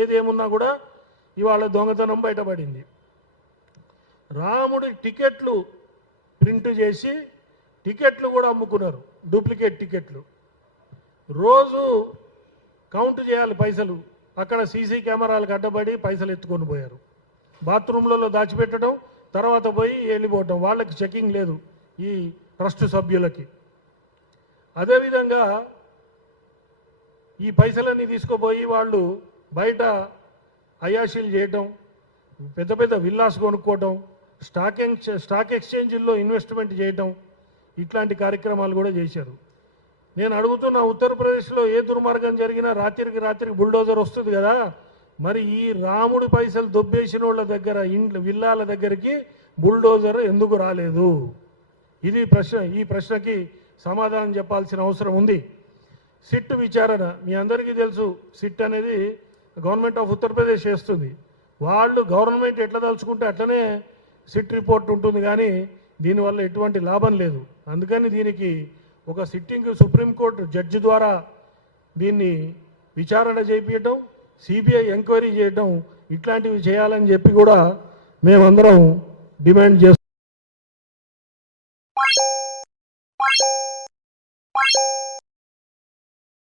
ఏదేమున్నా కూడా ఇవాళ దొంగతనం బయటపడింది. రాముడి టికెట్లు ప్రింట్ చేసి టికెట్లు కూడా అమ్ముకున్నారు, డూప్లికేట్ టికెట్లు. రోజు కౌంట్ చేయాలి పైసలు, అక్కడ సీసీ కెమెరాలకు అడ్డబడి పైసలు ఎత్తుకొని పోయారు. బాత్రూంలలో దాచిపెట్టడం, తర్వాత పోయి వెళ్ళిపోవటం. వాళ్ళకి చెకింగ్ లేదు ఈ ట్రస్ట్ సభ్యులకి. అదేవిధంగా ఈ పైసలన్నీ తీసుకుపోయి వాళ్ళు బయట అయాషీలు చేయటం, పెద్ద పెద్ద విల్లాస్ కొనుక్కోవటం, స్టాక్ ఎక్స్చేంజ్ల్లో ఇన్వెస్ట్మెంట్ చేయటం, ఇట్లాంటి కార్యక్రమాలు కూడా చేశారు. నేను అడుగుతున్న, ఉత్తరప్రదేశ్లో ఏ దుర్మార్గం జరిగినా రాత్రికి బుల్డోజర్ వస్తుంది కదా, మరి ఈ రాముడి పైసలు దొబ్బేసిన వాళ్ళ దగ్గర విల్లాల దగ్గరికి బుల్డోజర్ ఎందుకు రాలేదు? ఇది ప్రశ్న. ఈ ప్రశ్నకి సమాధానం చెప్పాల్సిన అవసరం ఉంది. సిట్ విచారణ మీ అందరికీ తెలుసు. సిట్ అనేది గవర్నమెంట్ ఆఫ్ ఉత్తరప్రదేశ్ చేస్తుంది. వాళ్ళు గవర్నమెంట్ ఎట్లా తలుచుకుంటే అట్లనే సిట్ రిపోర్ట్ ఉంటుంది, కానీ దీనివల్ల ఎటువంటి లాభం లేదు. అందుకని దీనికి ఒక సిట్టింగ్ సుప్రీంకోర్టు జడ్జి ద్వారా దీన్ని విచారణ చేయించడం, సిబిఐ ఎంక్వైరీ చేయడం, ఇట్లాంటివి చేయాలని చెప్పి కూడా మేమందరం డిమాండ్ చేస్తాం.